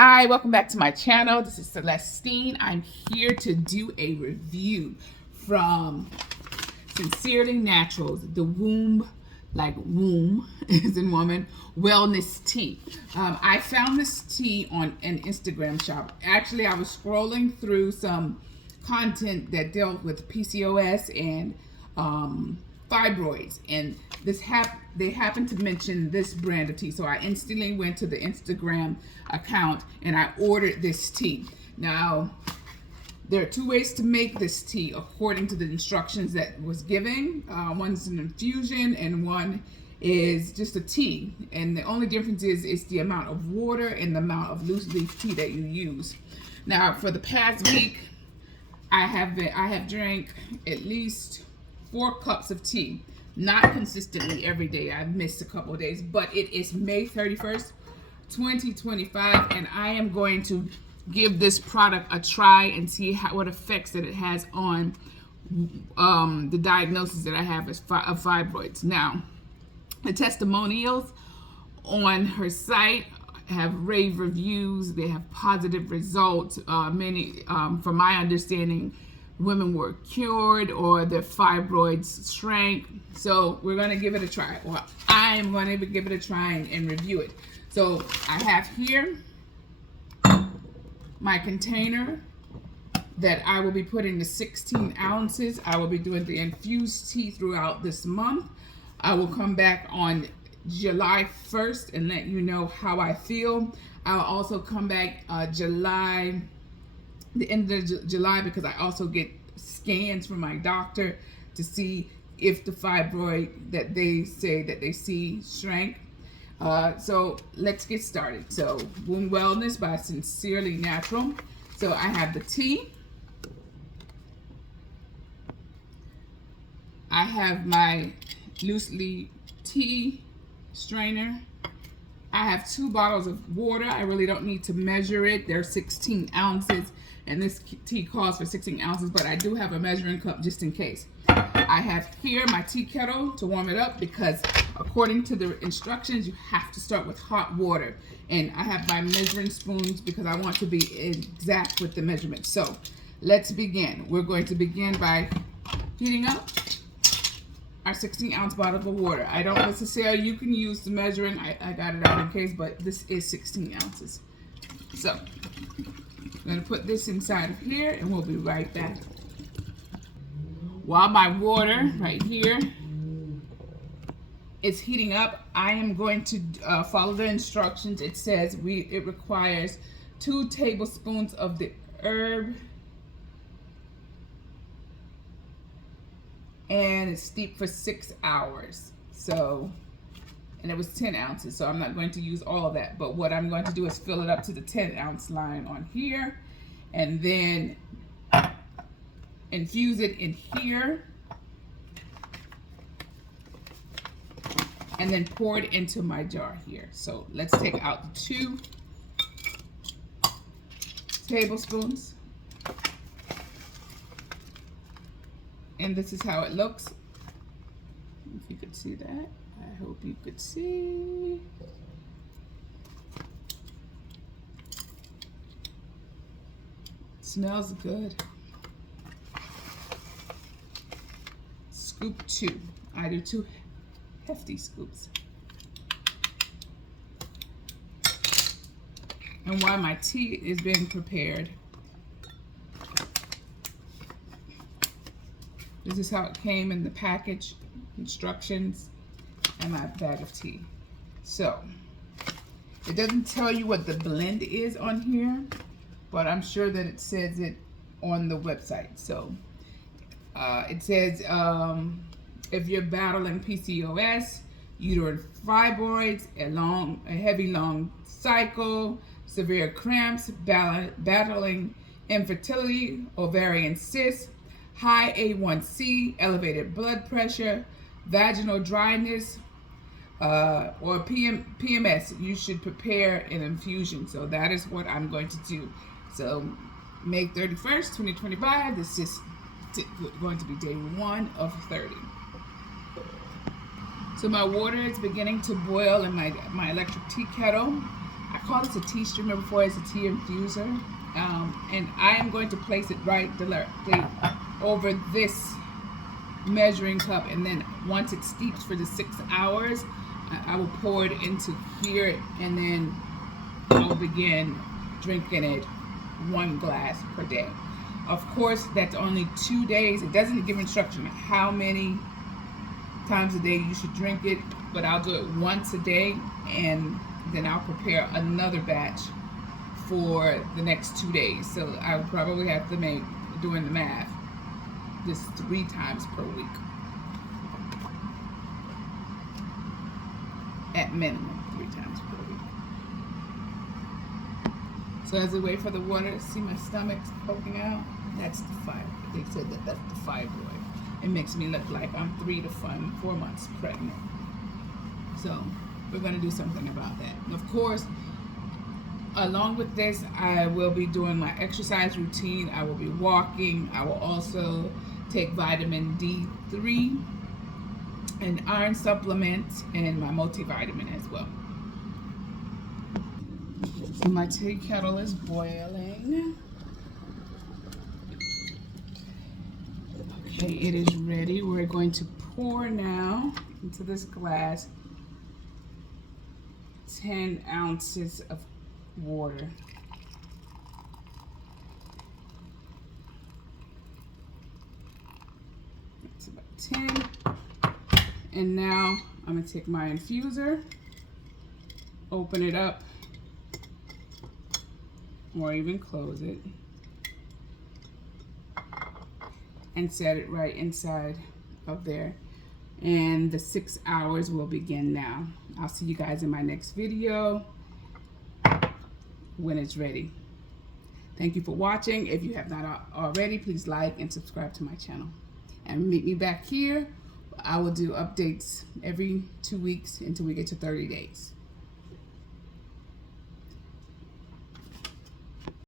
Hi, welcome back to my channel. This is Celestine. I'm here to do a review from Sincerely Natural, the womb, like womb is in woman, wellness tea. I found this tea on an Instagram shop. Actually, I was scrolling through some content that dealt with PCOS and fibroids, and they happened to mention this brand of tea, so I instantly went to the Instagram account and I ordered this tea. Now, there are two ways to make this tea according to the instructions that was given. One's an infusion and one is just a tea, and the only difference is the amount of water and the amount of loose leaf tea that you use. Now, for the past week, I have drank at least 4 cups of tea, not consistently every day. I've missed a couple of days, but it is May 31st, 2025, and I am going to give this product a try and see what effects that it has on the diagnosis that I have of fibroids. Now, the testimonials on her site have rave reviews. They have positive results. Many, from my understanding, women were cured or their fibroids shrank. So we're going to give it a try. Well, I am going to give it a try and review it. So I have here my container that I will be putting the 16 ounces. I will be doing the infused tea throughout this month. I will come back on July 1st and let you know how I feel. I'll also come back the end of July, because I also get scans from my doctor to see if the fibroid that they say that they see shrank. So let's get started. So Womb Wellness by Sincerely Natural. So I have the tea. I have my loose leaf tea strainer. I have 2 bottles of water. I really don't need to measure it. They're 16 ounces, and this tea calls for 16 ounces, but I do have a measuring cup just in case. I have here my tea kettle to warm it up, because according to the instructions, you have to start with hot water. And I have my measuring spoons because I want to be exact with the measurements. So let's begin. We're going to begin by heating up our 16-ounce bottle of water. I don't necessarily, you can use the measuring, I got it out in case, but this is 16 ounces. So I'm going to put this inside of here and we'll be right back. While my water right here is heating up, I am going to follow the instructions. It says it requires 2 tablespoons of the herb, and it's steeped for 6 hours. So, and it was 10 ounces, so I'm not going to use all of that. But what I'm going to do is fill it up to the 10-ounce line on here, and then infuse it in here, and then pour it into my jar here. So let's take out the 2 tablespoons. And this is how it looks. If you could see that, I hope you could see. It smells good. Scoop 2. I do 2 hefty scoops. And while my tea is being prepared, this is how it came in the package, instructions, and my bag of tea. So, it doesn't tell you what the blend is on here, but I'm sure that it says it on the website. So, it says if you're battling PCOS, uterine fibroids, a heavy long cycle, severe cramps, battling infertility, ovarian cysts, high A1C, elevated blood pressure, vaginal dryness, or PMS, you should prepare an infusion. So that is what I'm going to do. So May 31st, 2025, this is going to be day 1 of 30. So my water is beginning to boil in my electric tea kettle. I called this a tea streamer before. It's a tea infuser. And I am going to place it right directly over this measuring cup, and then once it steeps for the 6 hours, I will pour it into here, and then I will begin drinking it 1 glass per day. Of course, that's only 2 days. It doesn't give instruction on how many times a day you should drink it, but I'll do it once a day, and then I'll prepare another batch for the next 2 days. So I would probably have to make, doing the math, this 3 times per week at minimum, 3 times per week. So as I wait for the water, see my stomach's poking out. That's the fibroid. They said that that's the fibroid. It makes me look like I'm 3 to 4 months pregnant. So we're going to do something about that. And of course, along with this, I will be doing my exercise routine. I will be walking. I will also take vitamin D3 and iron supplement and my multivitamin as well. So my tea kettle is boiling. Okay, it is ready. We're going to pour now into this glass 10 ounces of water. That's about 10. And now I'm going to take my infuser, open it up, or even close it, and set it right inside of there. And the 6 hours will begin now. I'll see you guys in my next video when it's ready. Thank you for watching. If you have not already, please like and subscribe to my channel. And meet me back here. I will do updates every 2 weeks until we get to 30 days.